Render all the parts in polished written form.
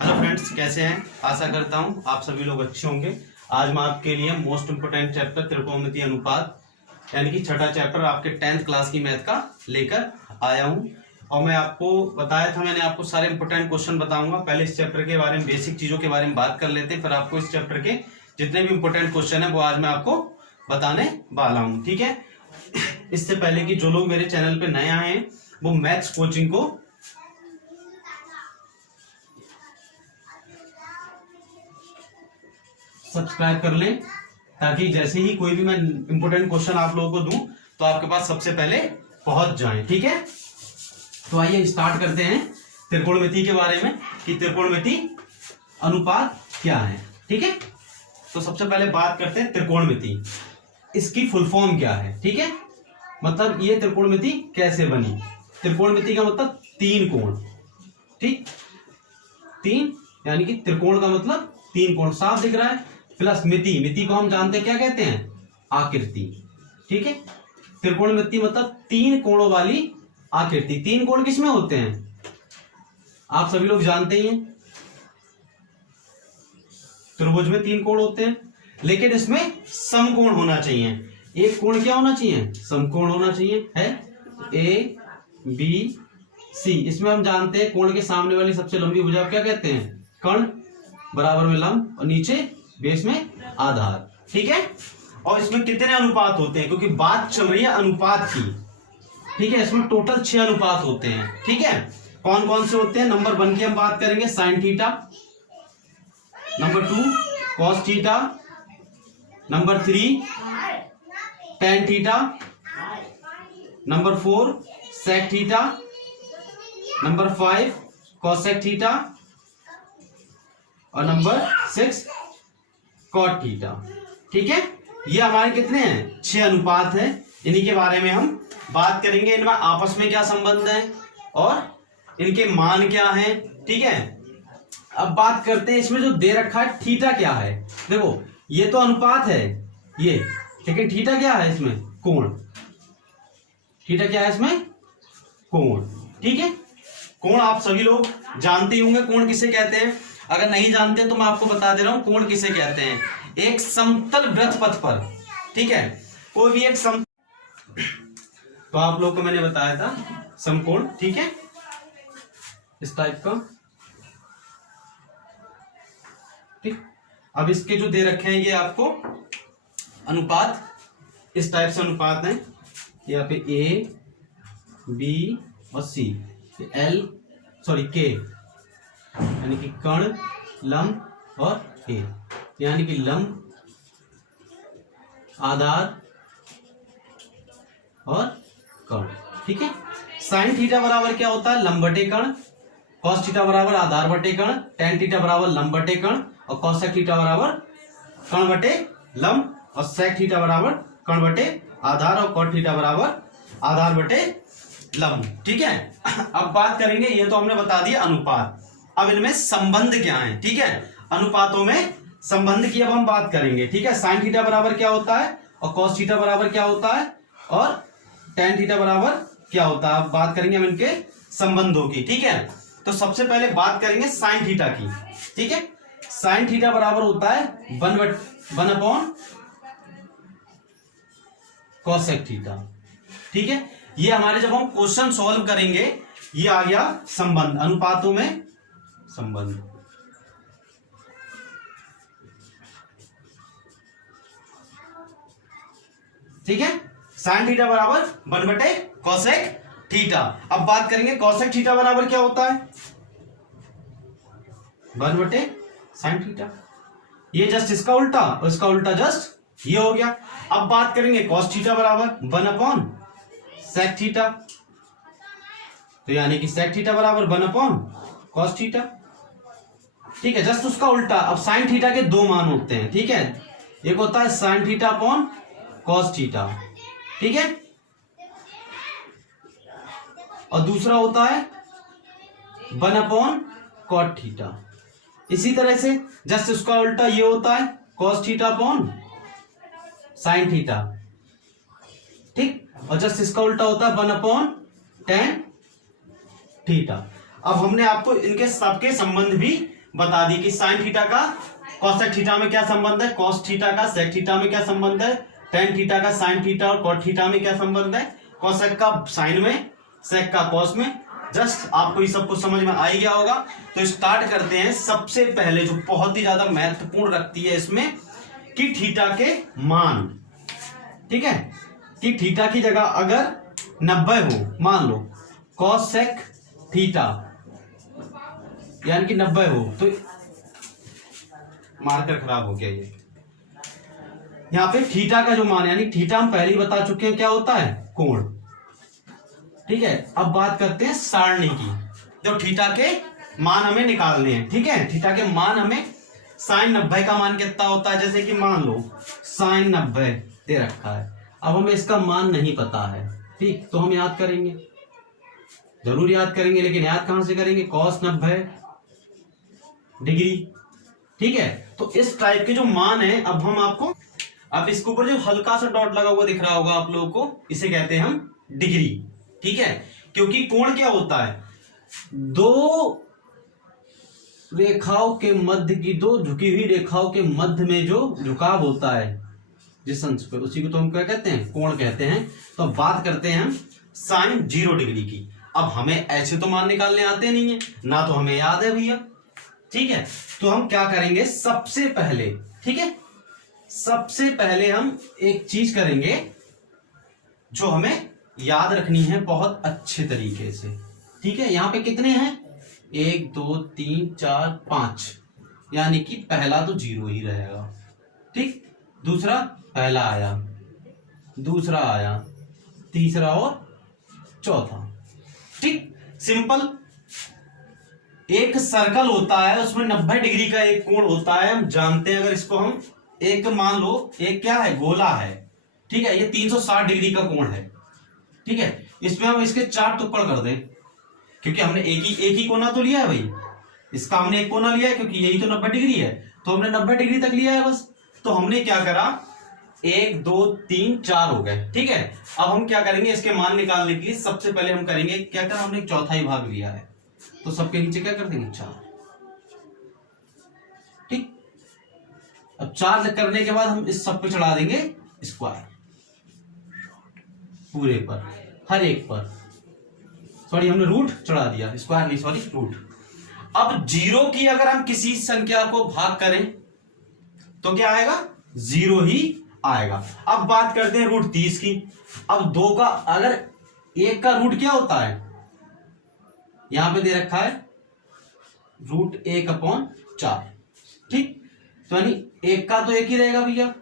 Hello friends, कैसे हैं? आशा करता हूं आप सभी लोग अच्छे होंगे। आज मैं आपके लिए मोस्ट इंपोर्टेंट चैप्टर त्रिकोणमितीय अनुपात यानी कि छठा चैप्टर आपके 10th क्लास की मैथ का लेकर आया हूं। और मैं आपको बताया था, मैंने आपको सारे इंपोर्टेंट क्वेश्चन बताऊंगा। पहले इस चैप्टर के बारे में, बेसिक चीजों के बारे में बात कर लेते हैं, फिर आपको इस चैप्टर के जितने भी इंपोर्टेंट क्वेश्चन है वो आज मैं आपको बताने वाला हूँ। ठीक है, इससे पहले कि जो लोग मेरे चैनल पे नए आए हैं वो मैथ्स कोचिंग को सब्सक्राइब कर लें, ताकि जैसे ही कोई भी मैं इंपोर्टेंट क्वेश्चन आप लोगों को दूं तो आपके पास सबसे पहले पहुंच जाए। ठीक है, तो आइए स्टार्ट करते हैं त्रिकोणमिति के बारे में कि त्रिकोणमिति अनुपात क्या है। ठीक है, तो सबसे पहले बात करते हैं त्रिकोणमिति, इसकी फुल फॉर्म क्या है। ठीक है, मतलब ये त्रिकोणमिति कैसे बनी। त्रिकोणमिति का मतलब तीन कोण। ठीक, तीन यानी कि त्रिकोण का मतलब तीन कोण, साफ दिख रहा है। प्लस मिति, मिति को हम जानते हैं क्या कहते हैं, आकृति। ठीक है, त्रिकोणमिति मतलब तीन कोणों वाली आकृति। तीन कोण किसमें होते हैं आप सभी लोग जानते ही हैं, त्रिभुज में तीन कोण होते हैं, लेकिन इसमें समकोण होना चाहिए। एक कोण क्या होना चाहिए, समकोण होना चाहिए। है ए बी सी, इसमें हम जानते हैं कोण के सामने वाली सबसे लंबी भुजा क्या कहते हैं, कर्ण, बराबर में लंब और नीचे बेस में आधार। ठीक है, और इसमें कितने अनुपात होते हैं, क्योंकि बात चल रही है अनुपात की। ठीक है, इसमें टोटल 6 अनुपात होते हैं। ठीक है, कौन कौन से होते हैं। नंबर 1 की हम बात करेंगे sine theta, number 2 cos theta, number 3 tan theta, number 4 sec theta, number 5 cosec theta और नंबर 6 कॉट थीटा। ठीक है, ये हमारे कितने हैं, 6 अनुपात हैं। इन्हीं के बारे में हम बात करेंगे, इनमें आपस में क्या संबंध है और इनके मान क्या हैं। ठीक है, अब बात करते हैं इसमें जो दे रखा है थीटा क्या है। देखो ये तो अनुपात है ये, लेकिन थीटा क्या है इसमें, कोण। थीटा क्या है इसमें, कोण। ठीक है, कोण आप सभी लोग जानते होंगे, कोण किसे कहते हैं। अगर नहीं जानते तो मैं आपको बता दे रहा हूं कोण किसे कहते हैं। एक समतल वृत्त पथ पर, ठीक है, कोई भी एक तो आप लोग को मैंने बताया था समकोण। ठीक है, इस टाइप का। ठीक, अब इसके जो दे रखे हैं ये आपको अनुपात, इस टाइप से अनुपात है। यहाँ पे ए बी और सी, एल सॉरी के यानी कि कर्ण, लंब और ए यानी कि लंब, आधार और कर्ण। ठीक है, साइन थीटा बराबर क्या होता है, लंब बटे कर्ण, कॉस थीटा बराबर आधार बटे कर्ण, टेन थीटा बराबर लंब बटे कर्ण और कॉसेक थीटा बराबर कर्ण बटे लंब और सेक थीटा बराबर कर्ण बटे आधार और कॉट थीटा बराबर आधार बटे लंब। ठीक है, अब बात करेंगे, ये तो हमने बता दिया अनुपात। अब इनमें संबंध क्या है। ठीक है, अनुपातों में संबंध की अब हम बात करेंगे। ठीक है, साइन थीटा बराबर क्या होता है और कॉस थीटा बराबर क्या होता है और टेन थीटा बराबर क्या होता है, अब बात करेंगे हम इनके संबंधों की। ठीक है, तो सबसे पहले बात करेंगे साइन थीटा की। ठीक है, साइन थीटा बराबर होता है 1/, कॉसेक थीटा। ठीक है, ये हमारे जब हम क्वेश्चन सॉल्व करेंगे ये आ गया संबंध, अनुपातों में संबंध। ठीक है, साइन थीटा बराबर 1/कॉसेक थीटा। अब बात करेंगे कॉसेक थीटा बराबर क्या होता है, 1/साइन थीटा। ये जस्ट इसका उल्टा और इसका उल्टा जस्ट ये हो गया। अब बात करेंगे कॉस थीटा बराबर 1/सेक थीटा, तो यानी कि सेक थीटा बराबर 1/कॉस थीटा। ठीक है, जस्ट उसका उल्टा। अब साइन थीटा के दो मान होते हैं। ठीक है, एक होता है sign theta upon cos theta, ठीक है, और दूसरा होता है 1/कॉट थीटा। इसी तरह से जस्ट उसका उल्टा ये होता है cos theta upon sine theta. ठीक, और जस्ट इसका उल्टा होता है 1/tan थीटा। अब हमने आपको इनके सबके संबंध भी बता दी कि साइन थीटा का कॉसेक थीटा में क्या संबंध है, कॉस थीटा का सेक थीटा में क्या संबंध है, टेन थीटा का साइन थीटा और कॉट थीटा में क्या संबंध है, कॉसेक का साइन में, सेक का कॉस में। जस्ट आपको ये सब कुछ समझ में आ ही गया होगा। तो स्टार्ट करते हैं। सबसे पहले जो बहुत ही ज्यादा महत्वपूर्ण रखती है इसमें कि थीटा के मान, ठीक है, कि थीटा की जगह अगर 90 हो, मान लो कॉस सेक थीटा यानी कि 90 हो, तो मार्कर खराब हो गया ये, यहां पे थीटा का जो मान यानी थीटा हम पहले ही बता चुके हैं क्या होता है, कोण, ठीक है। अब बात करते हैं सारणी की, जो थीटा के मान हमें निकालने हैं, ठीक है। थीटा के मान हमें साइन 90 का मान कितना होता है, जैसे कि मान लो साइन 90 दे रखा है, अब हमें इसका मान नहीं पता है, ठीक, तो हम याद करेंगे, जरूर याद करेंगे, लेकिन याद कहां से करेंगे, cos 90 डिग्री, ठीक है। तो इस टाइप के जो मान है, अब हम आपको, अब इसके ऊपर जो हल्का सा डॉट लगा हुआ दिख रहा होगा आप लोगों को, इसे कहते हैं हम डिग्री, ठीक है। क्योंकि कोण क्या होता है, दो रेखाओं के मध्य की, दो झुकी हुई रेखाओं के मध्य में जो झुकाव होता है जिस अंश पे, उसी को तो हम क्या कहते हैं, कोण कहते हैं। तो बात करते हैं हम साइन 0 डिग्री की। अब हमें ऐसे तो मान निकालने आते नहीं है ना, तो हमें याद है भैया, ठीक है। तो हम क्या करेंगे, सबसे पहले, ठीक है, सबसे पहले हम एक चीज करेंगे जो हमें याद रखनी है बहुत अच्छे तरीके से, ठीक है। यहां पे कितने हैं, 1 2 3 4 5, यानी कि पहला तो 0 ही रहेगा, ठीक, दूसरा पहला आया, दूसरा आया, तीसरा और चौथा, ठीक, सिंपल। एक सर्कल होता है, उसमें 90 डिग्री का एक कोण होता है, हम जानते हैं। अगर इसको हम एक मान लो, एक क्या है, गोला है, ठीक है, ये 360 डिग्री का कोण है, ठीक है। इसमें हम इसके 4 टुकड़ कर दें, क्योंकि हमने एक ही कोना तो लिया है भाई, इसका हमने एक कोना लिया है, क्योंकि यही तो 90 डिग्री है, तो हमने 90 डिग्री तक लिया है बस। तो हमने क्या करा, 1 2 3 4 हो गए, ठीक है। अब हम क्या करेंगे, इसके मान निकालने के लिए सबसे पहले हम करेंगे क्या करा, हमने एक चौथाई भाग लिया है, तो सबके नीचे क्या कर देंगे, 4, ठीक। अब 4 करने के बाद हम इस सब पे चढ़ा देंगे स्क्वायर, पूरे पर, हर एक पर, सॉरी हमने रूट चढ़ा दिया, स्क्वायर नहीं, सॉरी रूट। अब 0 की अगर हम किसी संख्या को भाग करें तो क्या आएगा, 0 ही आएगा। अब बात करते हैं रूट 30 की। अब 2 का, अगर 1 का रूट क्या होता है, यहां पे दे रखा है रूट 1/4, ठीक, तो यानी 1 का तो 1 ही रहेगा भैया,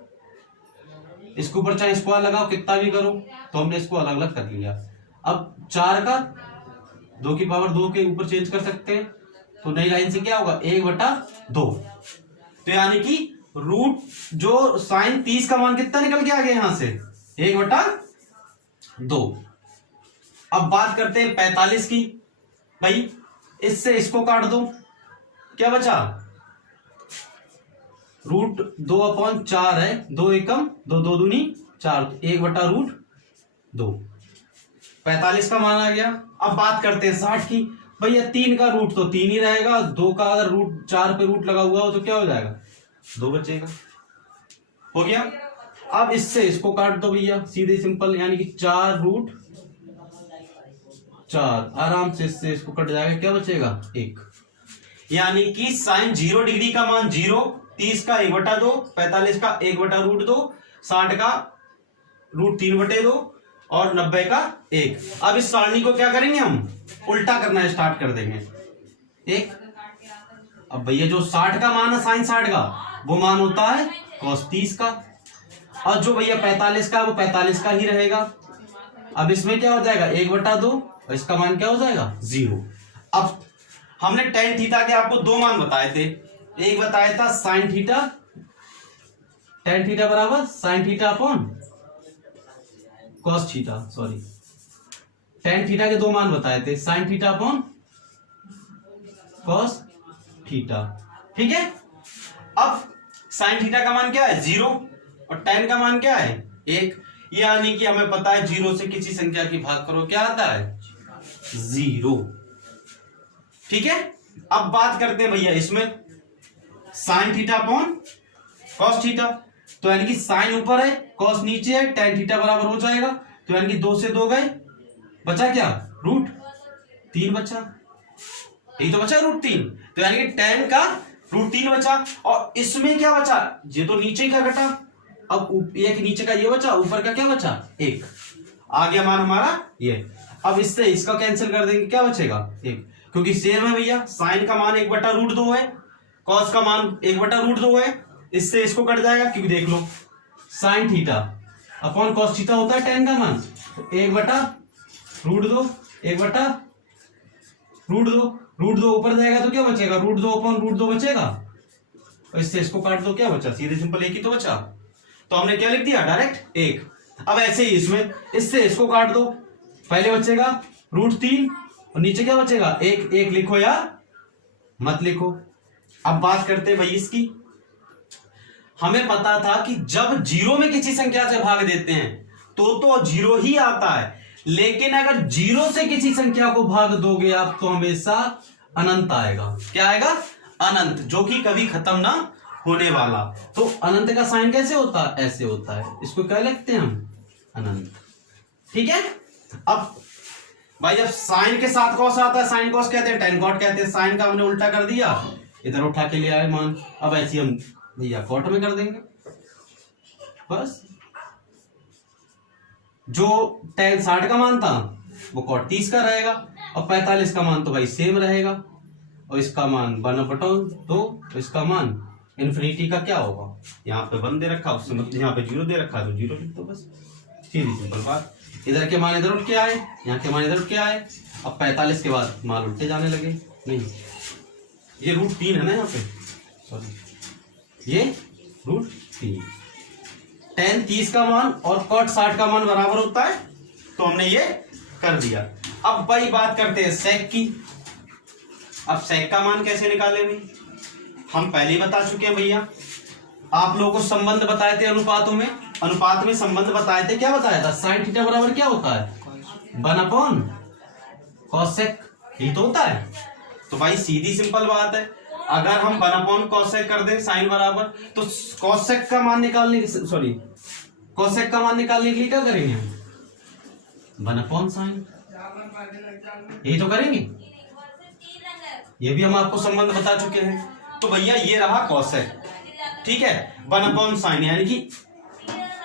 इसके ऊपर चाहे स्क्वायर लगाओ कितना भी करो, तो हमने इसको अलग अलग कर लिया। अब 4 का 2 की पावर 2 के ऊपर चेंज कर सकते हैं, तो नई लाइन से क्या होगा, 1/2, तो यानी कि रूट जो साइन 30 का मान कितना निकल के आ गया यहां से, 1/2। अब बात करते हैं 45 की, भाई इससे इसको काट दो, क्या बचा, रूट 2/4 है, 2 एकम 2 2 दूनी 4, 1/√2, 45 का मान आ गया। अब बात करते हैं 60 की, भैया 3 का रूट तो 3 ही रहेगा, 2 का अगर रूट 4 पे रूट लगा हुआ हो तो क्या हो जाएगा, 2 बचेगा, हो गया। अब इससे इसको काट दो भैया, सीधे सिंपल, यानी कि 4√4, आराम से इससे इसको कट जाएगा, क्या बचेगा, 1। यानी कि साइन 0 डिग्री का मान 0, 30 का 1/2, 45 का 1/√2, 60 का √3/2 और 90 का 1। अब इस सारणी को क्या करेंगे, हम उल्टा करना स्टार्ट कर देंगे, 1। अब भैया जो 60 का मान है, साइन 60 का, वो मान होता है cos 30 का, और जो भैया 45 का, वो 45 का ही रहेगा। अब इसमें क्या हो जाएगा, 1/2, और इसका मान क्या हो जाएगा, 0। अब हमने tan थीटा के आपको 2 मान बताए थे, एक बताया था sin थीटा, tan थीटा बराबर sin theta upon cos theta, sorry tan theta के 2 मान बताए थे, sin theta upon cos theta, ठीक है। अब sin थीटा का मान क्या है, 0, और tan का मान क्या है, 1, यानी कि हमें पता है 0 से किसी संख्या की भाग करो क्या आता है, 0, ठीक है। अब बात करते हैं भैया इसमें, sign theta upon cos theta. तो यानी कि साइन ऊपर है, कॉस नीचे है, टेन थीटा बराबर हो जाएगा। तो यानी कि 2 से 2 गए, बचा क्या, रूट 3 बचा। यही तो बचा रूट 3। तो यानी कि टेन का रूट 3 बचा। और इसमें क्या बचा, ये तो नीचे का घटा। अब एक नीचे का ये बचा, ऊपर का क्या बचा, 1। आ गया मान हमारा ये। अब इससे इसका कैंसिल कर देंगे, क्या बचेगा, 1। क्योंकि सेम है भैया, साइन का मान 1/√2 है, कॉस का मान 1/√2 है। इससे इसको कट जाएगा, क्योंकि देख लो sine theta upon cos theta होता है टेन का मान। तो 1/√2, 1/√2, √2 ऊपर जाएगा तो क्या बचेगा, √2 अपॉन √2 बचेगा। और इससे इसको काट दो, क्या बचा, सीधे सिंपल 1 ही तो बचा। तो हमने क्या लिख दिया, डायरेक्ट 1। अब ऐसे ही इसमें इससे इसको काट दो, पहले बचेगा √3 और नीचे क्या बचेगा, 1। 1 लिखो या मत लिखो। अब बात करते हैं भाई इसकी। हमें पता था कि जब 0 में किसी संख्या से भाग देते हैं तो 0 ही आता है, लेकिन अगर 0 से किसी संख्या को भाग दोगे आप तो हमेशा अनंत आएगा। क्या आएगा, अनंत, जो कि कभी खत्म ना होने वाला। तो अनंत का साइन कैसे होता है, ऐसे होता है। इसको क्या लिखते हैं हम, अनंत। ठीक है। अब भाई अब साइन के साथ कॉस आता है, साइन कॉस कहते हैं, टेन कॉट कहते हैं। साइन का हमने उल्टा कर दिया, इधर उठा के ले आए मान। अब ऐसे हम भैया कॉट में कर देंगे बस। जो टेन 60 का मान था वो कॉट 30 का रहेगा, और 45 का मान तो भाई सेम रहेगा। और इसका मान 1/2, तो इसका मान इन्फिनिटी का क्या होगा, यहाँ पे 1 दे रखा, उससे मतलब यहाँ पे 0 दे रखा, तो 0 लिख दो बस, सीधी सिंपल बात। इधर के मान इधर उठ के आए, यहाँ के मान इधर उठ के आए। अब 45 के बाद मान उल्टे जाने लगे। नहीं, ये √3 है ना यहाँ पे, सॉरी ये √3। टेन 30 का मान और कॉट 60 का मान बराबर होता है, तो हमने ये कर दिया। अब भाई बात करते हैं सेक की। अब सेक का मान कैसे निकालेंगे, हम पहले ही बता चुके हैं भैया। आप लोगों को संबंध बताए थे अनुपातों में, अनुपात में संबंध बताए थे। क्या बताया था, साइन थीटा बराबर क्या होता है, 1/cosec, ये तो होता है। तो भाई सीधी सिंपल बात है, अगर हम 1/cosec कर दें साइन बराबर, तो cosec का मान निकालने सॉरी cosec का मान निकालने के लिए क्या करेंगे हम, 1/sin, यही तो करेंगे। ये भी हम आपको संबंध बता चुके हैं। तो भैया ये रहा cosec, ठीक है, 1/sin, यानी कि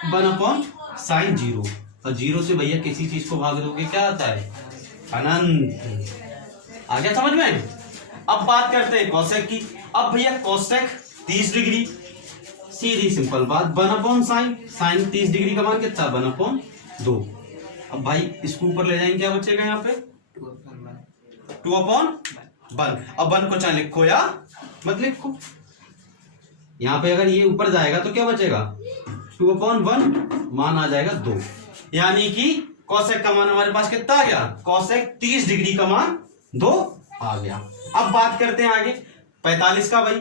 1/sin 0। और 0 से भैया किसी चीज को भाग दोगे क्या आता है, अनंत। आ गया समझ में। अब बात करते हैं cosec की। अब भैया cosec 30 डिग्री, सीधी सिंपल बात, 1/sin, साइन 30 डिग्री का मान कितना, 1/2। अब भाई इसको ऊपर ले जाएंगे, क्या बचेगा यहाँ पे, 2/1। अब 1 को चाहे लिखो या मत लिखो। यहाँ पे अगर ये ऊपर जाएगा तो क्या बचेगा, 2/1, मान आ जाएगा 2। यानी कि cosec का मान हमारे पास कितना आ गया, cosec 30 डिग्री का मान 2 आ गया। अब बात करते हैं आगे 45 का। भाई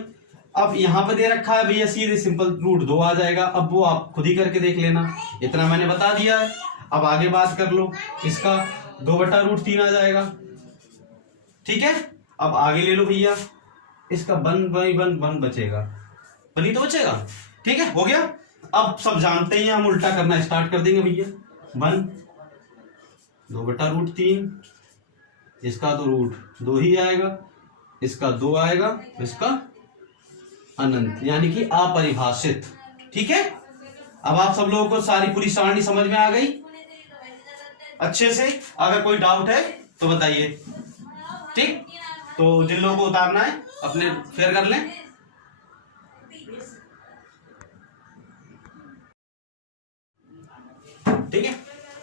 अब यहाँ पे दे रखा है भैया, सीधे सिंपल √2 आ जाएगा। अब वो आप खुद ही करके देख लेना, इतना मैंने बता दिया है। अब आगे बात कर लो, इसका 2/√3 आ जाएगा। ठीक है, अब आगे ले लो भैया, इसका 1/1 बचेगा, 1 ही तो बचेगा। ठीक है, हो गया। अब सब जानते हैं, हम उल्टा करना स्टार्ट कर देंगे भैया। 1 2/√3, इसका तो √2 ही आएगा, इसका 2 आएगा, इसका अनंत, यानी कि अपरिभाषित। ठीक है, अब आप सब लोगों को सारी पूरी सारणी समझ में आ गई अच्छे से। अगर कोई डाउट है तो बताइए। ठीक, तो जिन लोगों को उतारना है अपने फेयर कर लें। ठीक है,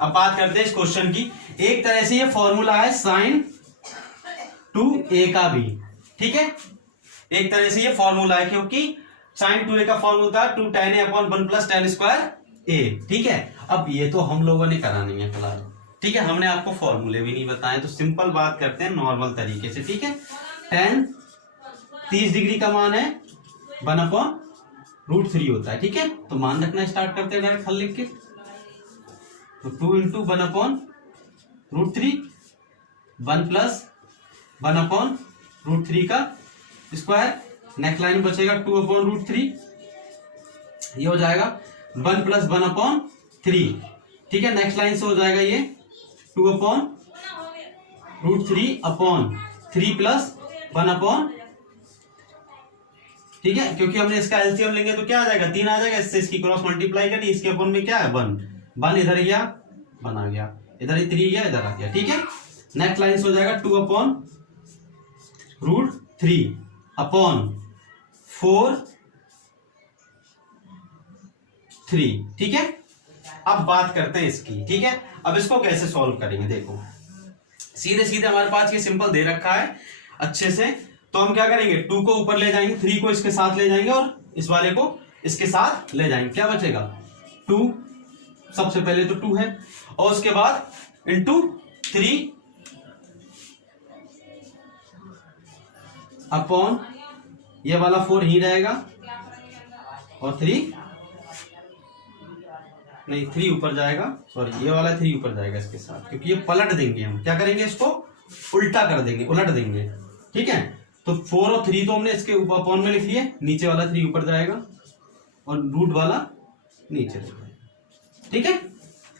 अब बात करते हैं इस क्वेश्चन की। एक तरह से ये फॉर्मूला है sin 2a का भी। ठीक है, एक तरह से ये फॉर्मूला है, क्योंकि sin 2a का फॉर्मूला था 2 tan a upon 1 plus tan square a। ठीक है, अब ये तो हम लोगों ने करा नहीं है फिलहाल। ठीक है, हमने आपको फॉर्मूले भी नहीं बताए, तो सिंपल बात करते हैं नॉर्मल तरीके से। ठीक है, tan 30 डिग्री का मान है 1/√3 होता है। ठीक है, तो मान रखना स्टार्ट करते हैं डायरेक्ट हल लिख के। तो 2 × 1/√3, 1 + 1/√3 का स्क्वायर, नेक्स्ट लाइन में बचेगा 2/√3, ये हो जाएगा 1 + 1/3। ठीक है, नेक्स्ट लाइन से हो जाएगा ये 2/√3/3 + 1/, ठीक है, क्योंकि हमने इसका एलसीएम लेंगे तो क्या आ जाएगा 3 आ जाएगा, इससे इसकी क्रॉस मल्टीप्लाई करिए, इसके अपॉन में क्या है 1 इधर गया 1 आ गया, इधर 3 गया इधर आ गया। ठीक है, नेक्स्ट लाइन से हो जाएगा 2/√3/4/3। ठीक है, अब बात करते हैं इसकी। ठीक है, अब इसको कैसे सॉल्व करेंगे, देखो सीधे सीधे हमारे पास ये सिंपल दे रखा है अच्छे से, तो हम क्या करेंगे 2 को ऊपर ले जाएंगे, 3 को इसके साथ ले जाएंगे और इस वाले को इसके साथ ले जाएंगे, क्या बचेगा 2, सबसे पहले तो 2 है, और उसके बाद इंटू 3 अपॉन ये वाला 4 ही रहेगा, और 3 नहीं 3 ऊपर जाएगा, सॉरी ये वाला 3 ऊपर जाएगा इसके साथ, क्योंकि ये पलट देंगे, हम क्या करेंगे इसको उल्टा कर देंगे, उलट देंगे। ठीक है, तो 4 और 3 तो हमने इसके ऊपर अपॉन में लिख लिए, नीचे वाला 3 ऊपर जाएगा और रूट वाला नीचे जाएगा। ठीक है,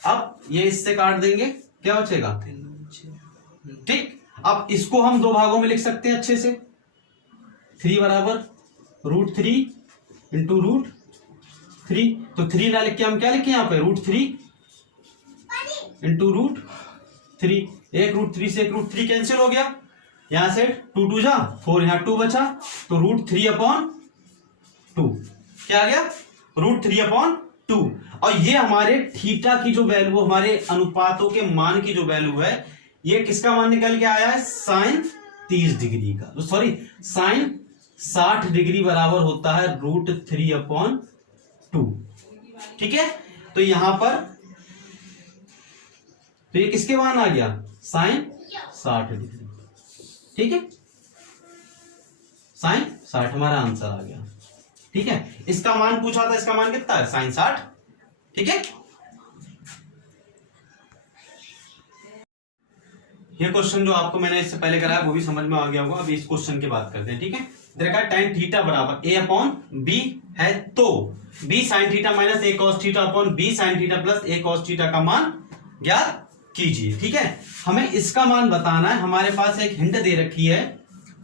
अब ये इससे काट देंगे, क्या बचेगा, ठीक। अब इसको हम 2 भागों में लिख सकते हैं अच्छे से, 3 बराबर √3 इंटू √3, तो 3 ना लिख के हम क्या लिखे यहाँ पे √3 इंटू √3, एक √3 से एक √3 कैंसिल हो गया, यहां से 2 2 जा 4, यहां 2 बचा, तो √3/2 क्या आ गया √3/2। और ये हमारे थीटा की जो वैल्यू, हमारे अनुपातों के मान की जो वैल्यू है, ये किसका मान निकल के आया है sin 30 डिग्री का, तो सॉरी sin 60 डिग्री बराबर होता है √3/2। ठीक है, तो यहां पर तो ये किसके मान आ गया sin 60 डिग्री। ठीक है, sin 60 हमारा आंसर आ गया। ठीक है, इसका मान पूछा था, इसका मान कितना है sin 60। ठीक है, ये क्वेश्चन जो आपको मैंने इससे पहले कराया वो भी समझ में आ गया होगा। अब इस क्वेश्चन की बात करते हैं। ठीक है, देखा tan थीटा बराबर a/b है, तो b sin theta minus a cos theta upon b sin theta plus a cos theta का मान ज्ञात कीजिए। ठीक है, हमें इसका मान बताना है, हमारे पास एक हिंट दे रखी है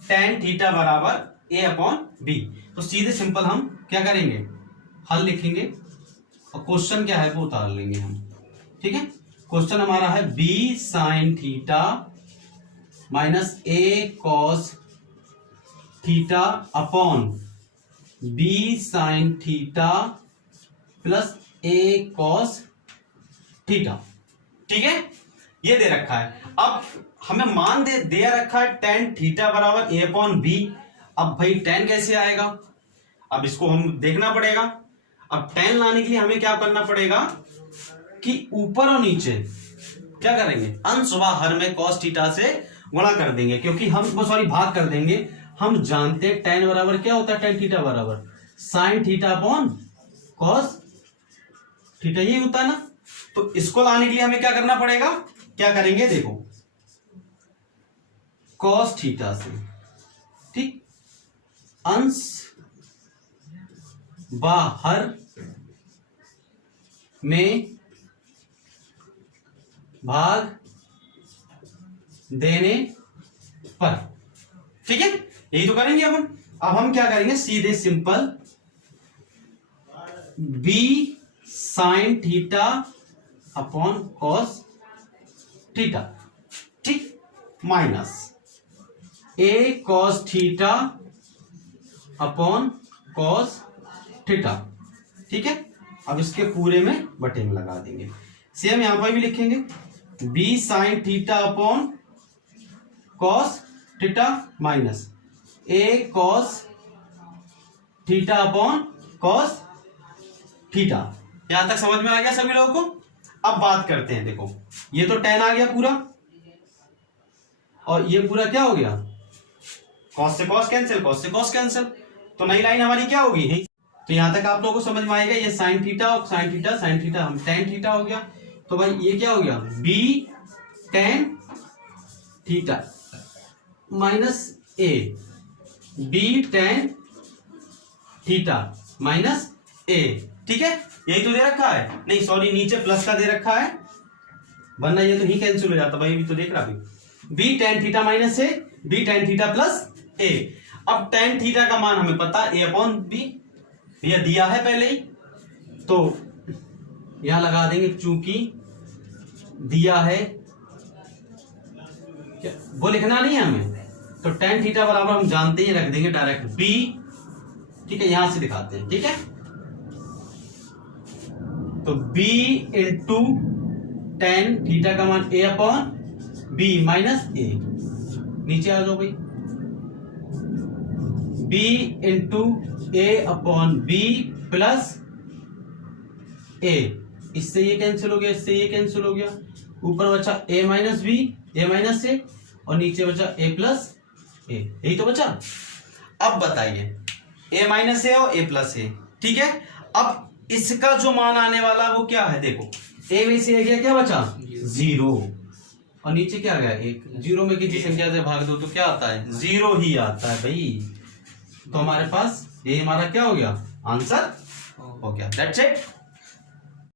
tan थीटा बराबर a/b, तो सीधे सिंपल हम क्या करेंगे हल लिखेंगे और क्वेश्चन क्या है वो उतार लेंगे हम। ठीक है, क्वेश्चन हमारा है b sin theta minus a cos theta upon b sin theta plus a cos theta. ठीक है, ये दे रखा है। अब हमें मान दे रखा है tan थीटा बराबर a/b। अब भाई tan कैसे आएगा, अब इसको हम देखना पड़ेगा। अब tan लाने के लिए हमें क्या करना पड़ेगा कि ऊपर और नीचे क्या करेंगे, अंश व हर में cos थीटा से गुणा कर देंगे, क्योंकि हम भाग कर देंगे। हम जानते हैं tan बराबर क्या होता है, tan थीटा बराबर sin theta upon cos theta, ये होता है ना। तो इसको लाने के लिए हमें क्या करना पड़ेगा, क्या करेंगे देखो cos थीटा से, ठीक, अंश बाहर में भाग देने पर। ठीक है, यही तो करेंगे अब हम क्या करेंगे, सीधे simple b sin theta upon cos theta, ठीक, minus a cos theta upon cos theta. ठीक है, अब इसके पूरे में बटे में लगा देंगे। सेम यहां पर भी लिखेंगे b sin theta upon cos theta minus a cos theta upon cos theta. यहां तक समझ में आ गया सभी लोगों को। अब बात करते हैं, देखो ये तो tan आ गया पूरा, और ये पूरा क्या हो गया, cos से cos कैंसिल, cos से cos कैंसिल, तो नई लाइन हमारी क्या होगी, तो यहां तक आप लोगों को समझ में आएगा। ये sin थीटा और sin थीटा हम tan थीटा हो गया, तो भाई ये क्या हो गया b tan theta minus a b tan theta minus A, ठीक है, यही तो दे रखा है, नहीं सॉरी नीचे प्लस का दे रखा है, वरना ये तो ही कैंसिल हो जाता भाई, भी तो देख रहा भाई, बी टेन थीटा माइनस ए, बी टेन थीटा प्लस ए। अब टेन थीटा का मान हमें पता ए अपॉन बी, यह दिया है पहले ही, तो यहां लगा देंगे चूंकि दिया है, वो लिखना नहीं है हमें, तो टेन थीटा बराबर हम जानते हैं, रख देंगे डायरेक्ट बी, ठीक है, यहां से दिखाते हैं, ठीक है, तो b इंटू टेन थीटा का मान a अपॉन b माइनस ए, नीचे आ जाओ भाई, b इंटू ए अपॉन बी प्लस ए, इससे ये कैंसिल हो गया, इससे ये कैंसिल हो गया, ऊपर बचा a minus B, A minus A, और नीचे बचा a प्लस ए, यही तो बचा। अब बताइए a माइनस ए और a प्लस ए, ठीक है, अब इसका जो मान आने वाला वो क्या है, देखो a में से गया, क्या बचा 0, और नीचे क्या गया 1, 0 में किसी संख्या से भाग दो तो क्या आता है 0 ही आता है भाई, तो हमारे पास ये हमारा क्या हो गया, आंसर हो गया, दैट्स इट।